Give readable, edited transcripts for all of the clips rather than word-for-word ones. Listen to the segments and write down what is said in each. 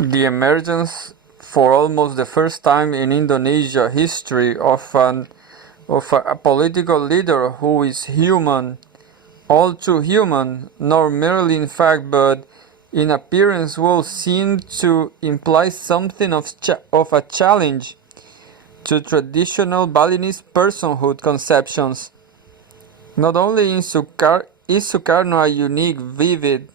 The emergence, for almost the first time in Indonesia history, of a political leader who is human, all too human, not merely in fact but in appearance, will seem to imply something of a challenge to traditional Balinese personhood conceptions. Not only is Sukarno a unique, vivid,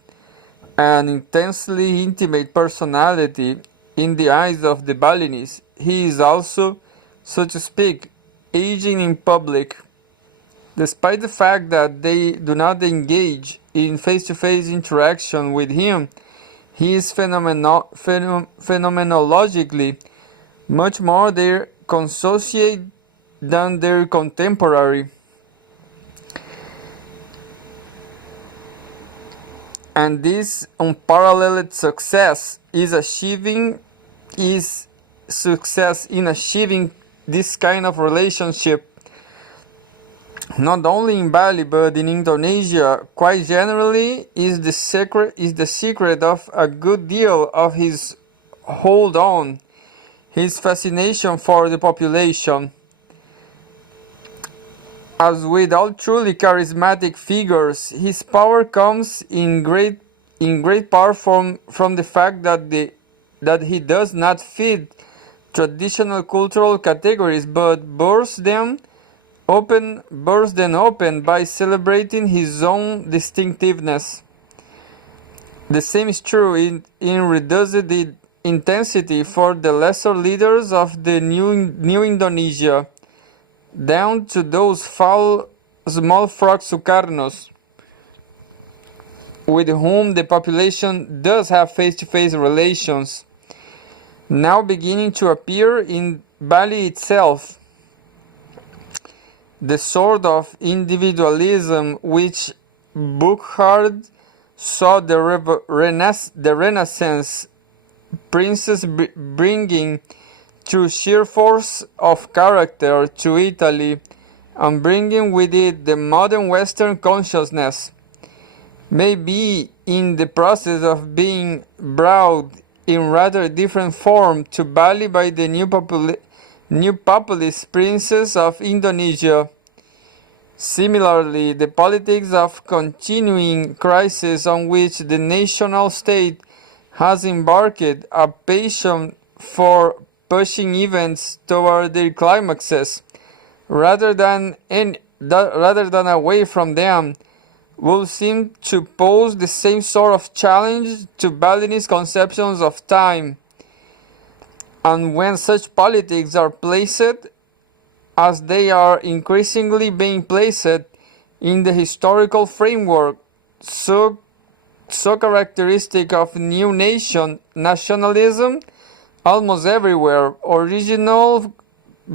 and intensely intimate personality in the eyes of the Balinese, he is also, so to speak, aging in public. Despite the fact that they do not engage in face-to-face interaction with him, he is phenomenologically much more their consociate than their contemporary. And this unparalleled success in achieving this kind of relationship, not only in Bali but in Indonesia quite generally, is the secret of a good deal of his hold on, his fascination for the population. As with all truly charismatic figures, his power comes in great part from the fact that he does not fit traditional cultural categories but bursts them open by celebrating his own distinctiveness. The same is true in reduced intensity for the lesser leaders of the new Indonesia, down to those foul small frog Sukarnos, with whom the population does have face-to-face relations, now beginning to appear in Bali itself. The sort of individualism which Burckhardt saw the Renaissance princes bringing through sheer force of character to Italy, and bringing with it the modern Western consciousness, may be in the process of being brought in rather different form to Bali by the new populist princes of Indonesia. Similarly, the politics of continuing crisis on which the national state has embarked are patient for pushing events toward their climaxes, rather than away from them, will seem to pose the same sort of challenge to Balinese conceptions of time. And when such politics are placed, as they are increasingly being placed, in the historical framework so characteristic of new nationalism, almost everywhere, original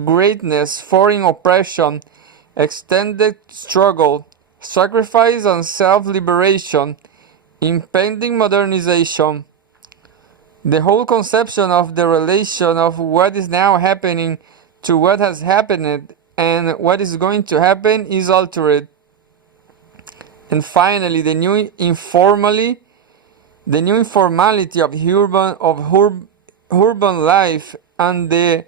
greatness, foreign oppression, extended struggle, sacrifice and self-liberation, impending modernization, the whole conception of the relation of what is now happening to what has happened and what is going to happen is altered. And finally, the new informality of urban life and the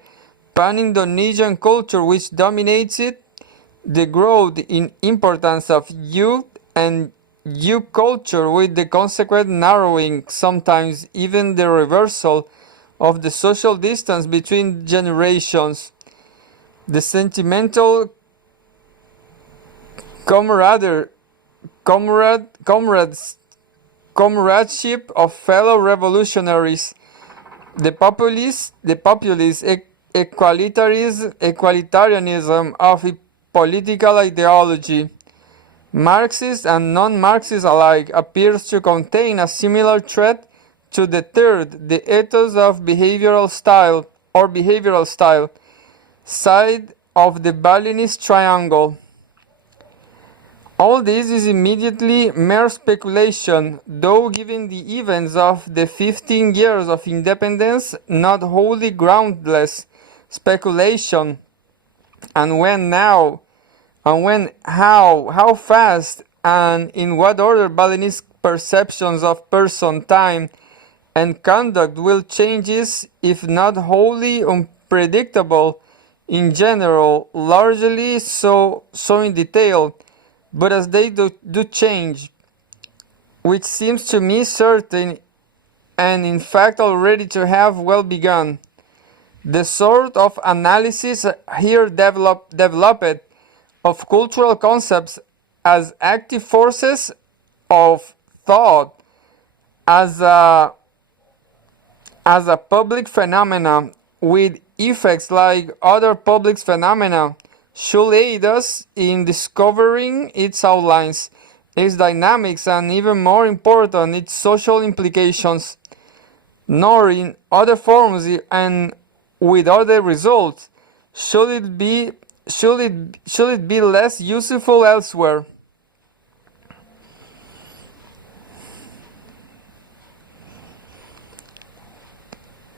pan-Indonesian culture which dominates it, the growth in importance of youth and youth culture with the consequent narrowing, sometimes even the reversal of the social distance between generations, the sentimental comradeship of fellow revolutionaries, the populist equalitarianism of political ideology, Marxist and non-Marxist alike, appears to contain a similar threat to the third, the ethos of behavioral style side of the Balinese triangle. All this is immediately mere speculation, though given the events of the 15 years of independence, not wholly groundless speculation. And how fast and in what order Balinese perceptions of person, time, and conduct will changes, if not wholly unpredictable in general, largely so in detail, but as they do change, which seems to me certain and in fact already to have well begun. The sort of analysis here developed of cultural concepts as active forces of thought, as a public phenomena with effects like other public phenomena, should aid us in discovering its outlines, its dynamics, and even more important, its social implications. Nor in other forms and with other results should it be less useful elsewhere.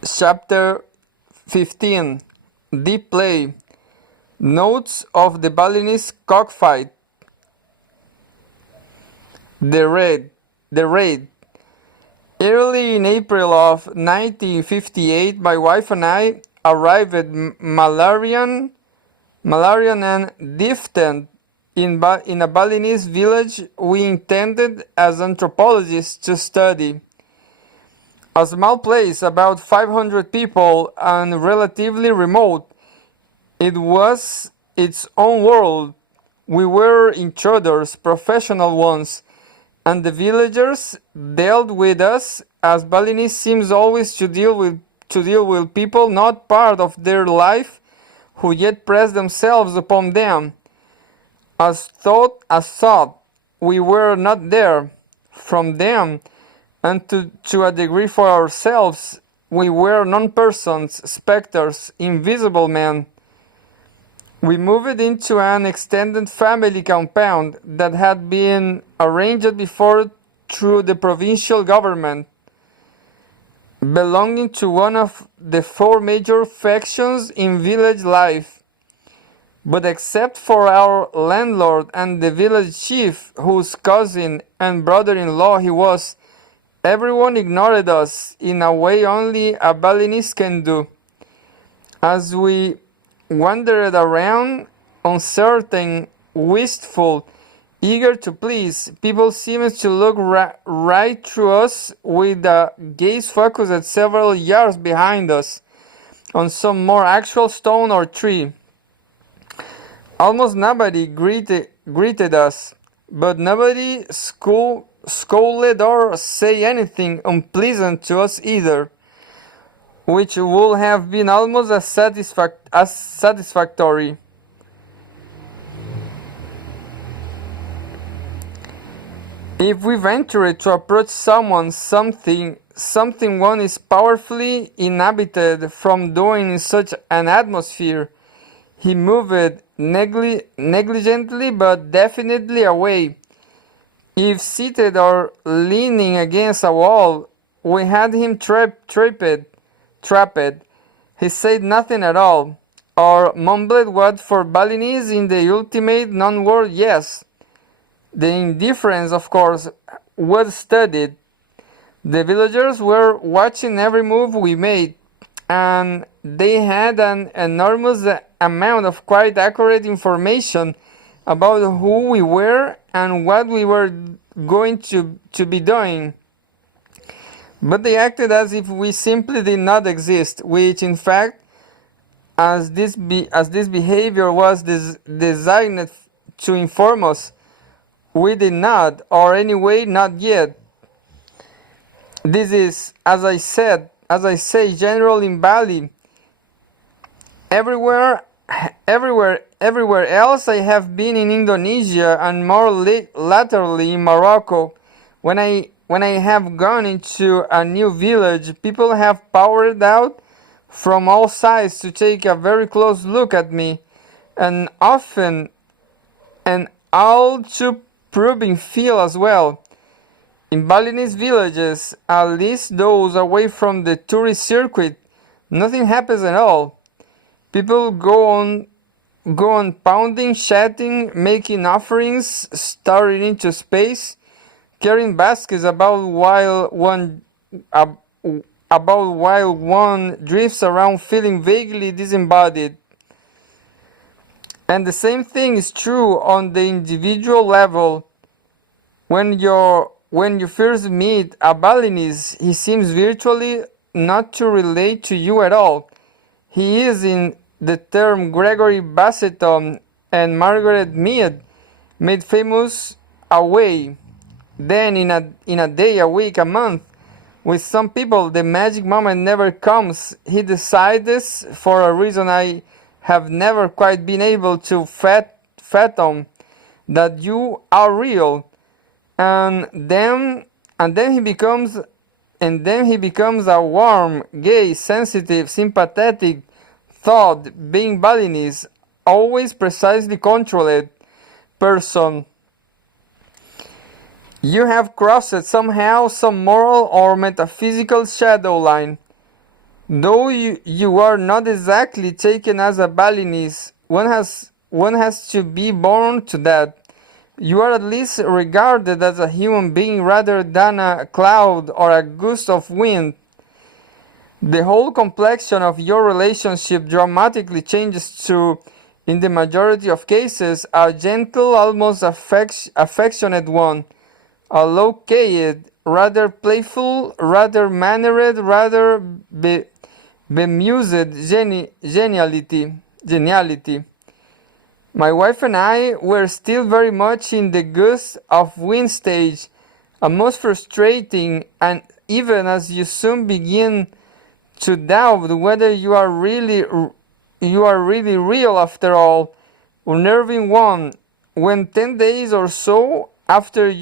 Chapter 15. Deep Play. Notes of the Balinese Cockfight. The Raid. Early in April of 1958, my wife and I arrived at Malarian and Diften in a Balinese village we intended as anthropologists to study. A small place, about 500 people, and relatively remote. It was its own world. We were intruders, professional ones, and the villagers dealt with us as Balinese seems always to deal with people not part of their life, who yet press themselves upon them. As thought, we were not there. From them, and to a degree for ourselves, we were non-persons, specters, invisible men. We moved into an extended family compound that had been arranged before through the provincial government, belonging to one of the four major factions in village life. But except for our landlord and the village chief, whose cousin and brother-in-law he was, everyone ignored us in a way only a Balinese can do. As we wandered around, uncertain, wistful, eager to please, people seemed to look right through us with a gaze focused at several yards behind us, on some more actual stone or tree. Almost nobody greeted us, but nobody scolded or say anything unpleasant to us either, which would have been almost as satisfactory. If we ventured to approach someone, something one is powerfully inhibited from doing in such an atmosphere, he moved negligently but definitely away. If seated or leaning against a wall, we had him trapped. He said nothing at all, or mumbled what for Balinese in the ultimate non-word yes. The indifference, of course, was studied. The villagers were watching every move we made, and they had an enormous amount of quite accurate information about who we were and what we were going to be doing. But they acted as if we simply did not exist, which in fact, as this behavior was designed to inform us, we did not, or anyway not yet. This is, as I say, general in Bali. Everywhere else I have been in Indonesia and more latterly in Morocco. When I have gone into a new village, people have poured out from all sides to take a very close look at me, and often an all too probing feel as well. In Balinese villages, at least those away from the tourist circuit, nothing happens at all. People go on pounding, chatting, making offerings, staring into space, carrying baskets about while while one drifts around feeling vaguely disembodied. And the same thing is true on the individual level. When you first meet a Balinese, he seems virtually not to relate to you at all. He is, in the term Gregory Basseton and Margaret Mead made famous, away. Then in a day, a week, a month, with some people the magic moment never comes. He decides, for a reason I have never quite been able to fathom, that you are real, and then he becomes a warm, gay, sensitive, sympathetic thought, being Balinese, always precisely controlled person. You have crossed somehow some moral or metaphysical shadow line. Though you are not exactly taken as a Balinese, one has to be born to that. You are at least regarded as a human being rather than a cloud or a gust of wind. The whole complexion of your relationship dramatically changes to, in the majority of cases, a gentle, almost affectionate one, a low-keyed, rather playful, rather mannered, rather bemused geniality. My wife and I were still very much in the gust of wind stage, a most frustrating, and even as you soon begin to doubt whether you are really real after all, unnerving one, when 10 days or so after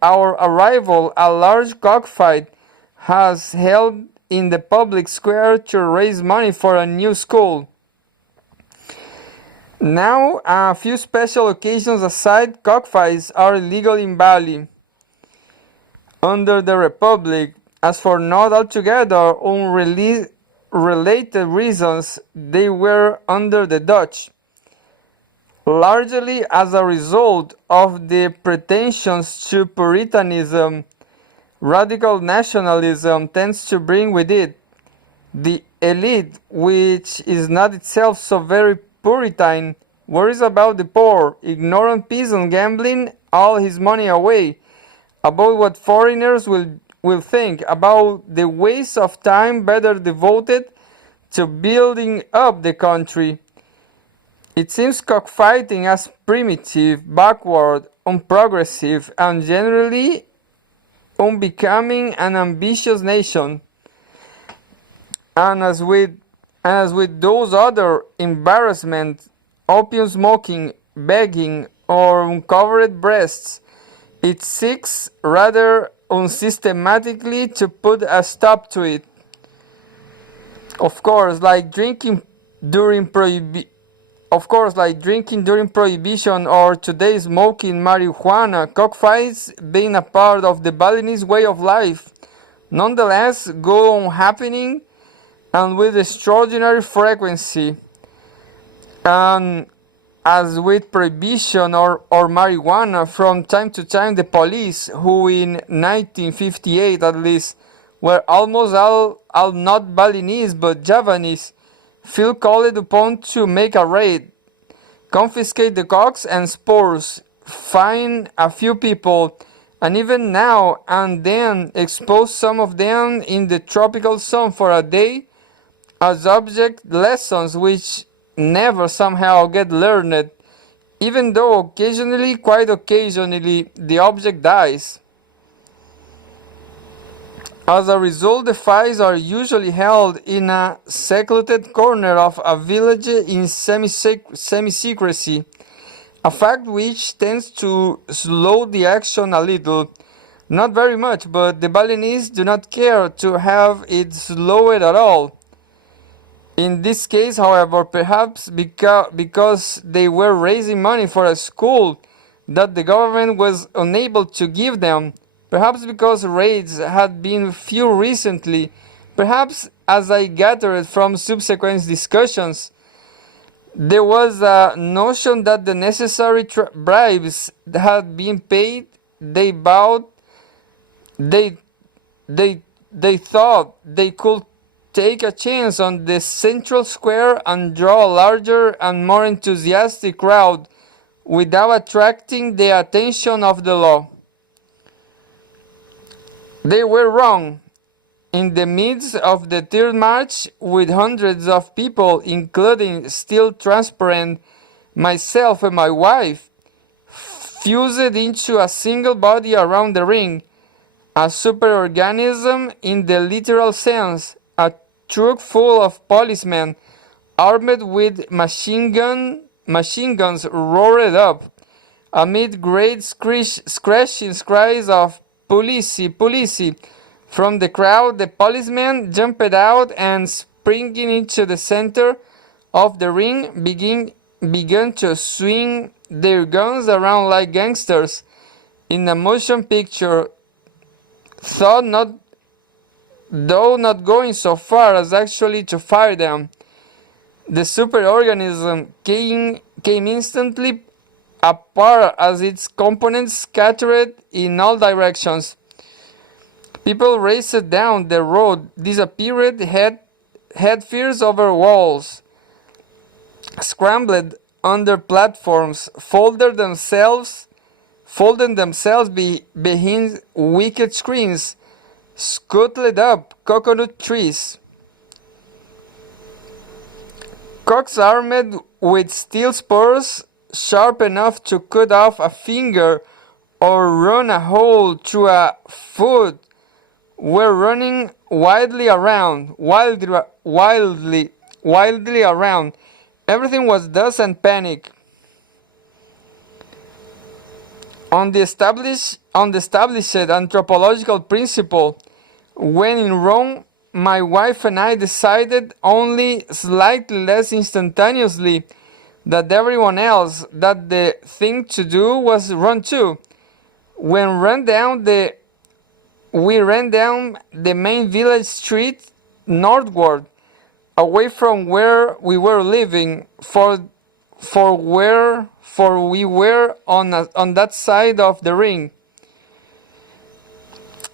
our arrival a large cockfight has held in the public square to raise money for a new school. Now, a few special occasions aside, cockfights are illegal in Bali under the Republic. As for not altogether unrelated reasons, they were under the Dutch, largely as a result of the pretensions to Puritanism radical nationalism tends to bring with it. The elite, which is not itself so very Puritan, worries about the poor, ignorant peasant gambling all his money away, about what foreigners will think, about the waste of time better devoted to building up the country. It seems cockfighting as primitive, backward, unprogressive, and generally unbecoming an ambitious nation. And as with those other embarrassments, opium smoking, begging, or uncovered breasts, it seeks rather unsystematically to put a stop to it. Of course, like drinking during prohibition or today smoking marijuana, cockfights being a part of the Balinese way of life, nonetheless go on happening and with extraordinary frequency. And as with prohibition or marijuana, from time to time the police, who in 1958 at least were almost all not Balinese but Javanese, feel called upon to make a raid, confiscate the cocks and spores, fine a few people, and even now and then expose some of them in the tropical sun for a day as object lessons which never somehow get learned, even though quite occasionally, the object dies. As a result, the fights are usually held in a secluded corner of a village in semi-secrecy, a fact which tends to slow the action a little. Not very much, but the Balinese do not care to have it slowed at all. In this case, however, perhaps because they were raising money for a school that the government was unable to give them, perhaps because raids had been few recently, perhaps, as I gathered from subsequent discussions, there was a notion that the necessary bribes had been paid. They they thought they could take a chance on the central square and draw a larger and more enthusiastic crowd without attracting the attention of the law. They were wrong. In the midst of the third march, with hundreds of people, including still transparent myself and my wife, fused into a single body around the ring, a superorganism in the literal sense, a truck full of policemen armed with machine guns roared up. Amid great screeching cries of "Police! Police!" from the crowd, the policemen jumped out and, springing into the center of the ring, began to swing their guns around like gangsters in a motion picture, though not going so far as actually to fire them. The superorganism came instantly apart as its components scattered in all directions. People raced down the road, disappeared headfirst over walls, scrambled under platforms, folded themselves behind wicket screens, scuttled up coconut trees. Cocks armed with steel spurs sharp enough to cut off a finger or run a hole through a foot were running wildly around. Everything was dust and panic. On the established anthropological principle, when in Rome, my wife and I decided only slightly less instantaneously that everyone else that the thing to do was run too. We ran down the main village street northward, away from where we were living, for we were on that side of the ring.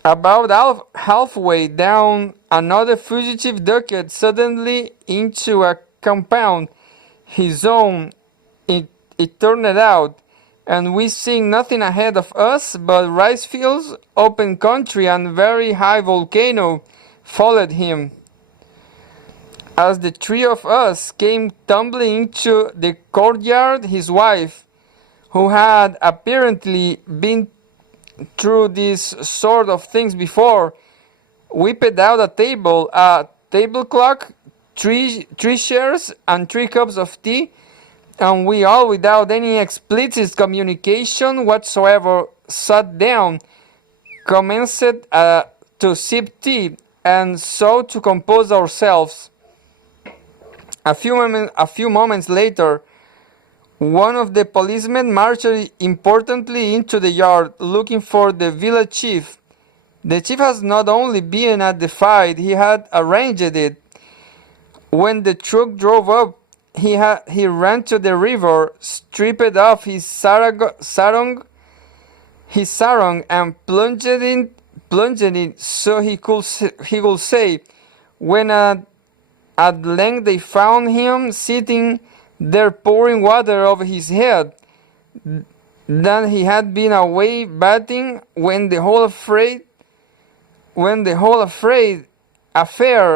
About halfway down, another fugitive ducked suddenly into a compound, his own, it turned out, and we seeing nothing ahead of us but rice fields, open country, and very high volcano, followed him. As the three of us came tumbling into the courtyard, his wife, who had apparently been through these sort of things before, whipped out a table clock, three chairs, and 3 cups of tea, and we all, without any explicit communication whatsoever, sat down, commenced to sip tea, and so to compose ourselves. A few moments later, one of the policemen marched importantly into the yard, looking for the village chief. The chief has not only been at the fight, he had arranged it. When the truck drove up, he ran to the river, stripped off his sarong, and plunged in, so he could say, when at length they found him sitting there pouring water over his head, that he had been away batting when the whole affair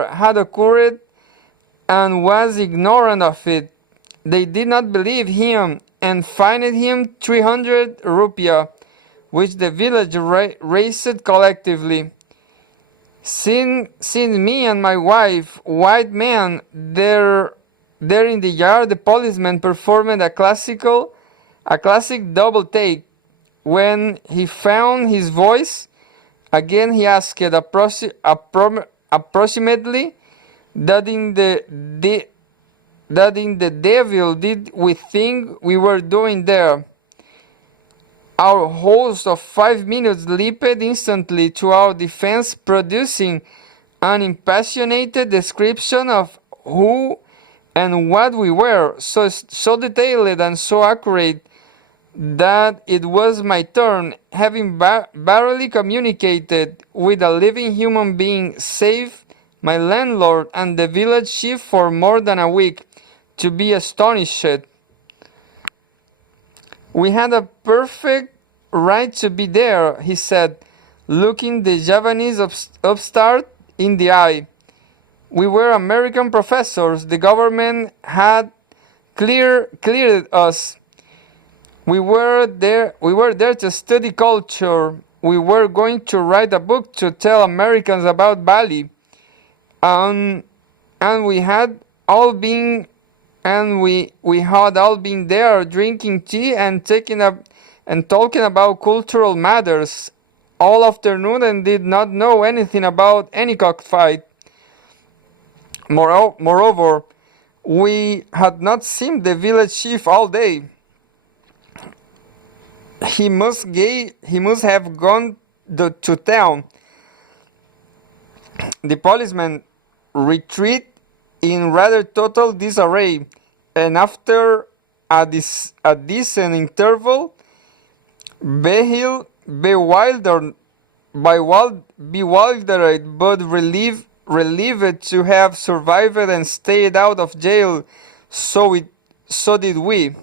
had occurred, and was ignorant of it. They did not believe him, and fined him 300 rupiah, which the village raised collectively. Seeing me and my wife, white man, there in the yard, the policeman performed a classic double take. When he found his voice, again he asked approximately, that in the devil did we think we were doing there? Our host of 5 minutes leaped instantly to our defense, producing an impassioned description of who and what we were, so detailed and so accurate that it was my turn, having barely communicated with a living human being save my landlord and the village chief for more than a week, to be astonished. We had a perfect right to be there, he said, looking the Javanese upstart in the eye. We were American professors. The government had cleared us. We were there to study culture. We were going to write a book to tell Americans about Bali. And we had all been we had all been there drinking tea and talking about cultural matters all afternoon, and did not know anything about any cockfight. Moreover, we had not seen the village chief all day. He must have gone to town. The policeman retreated in rather total disarray, and after a decent interval, bewildered but relieved to have survived and stayed out of jail, so did we.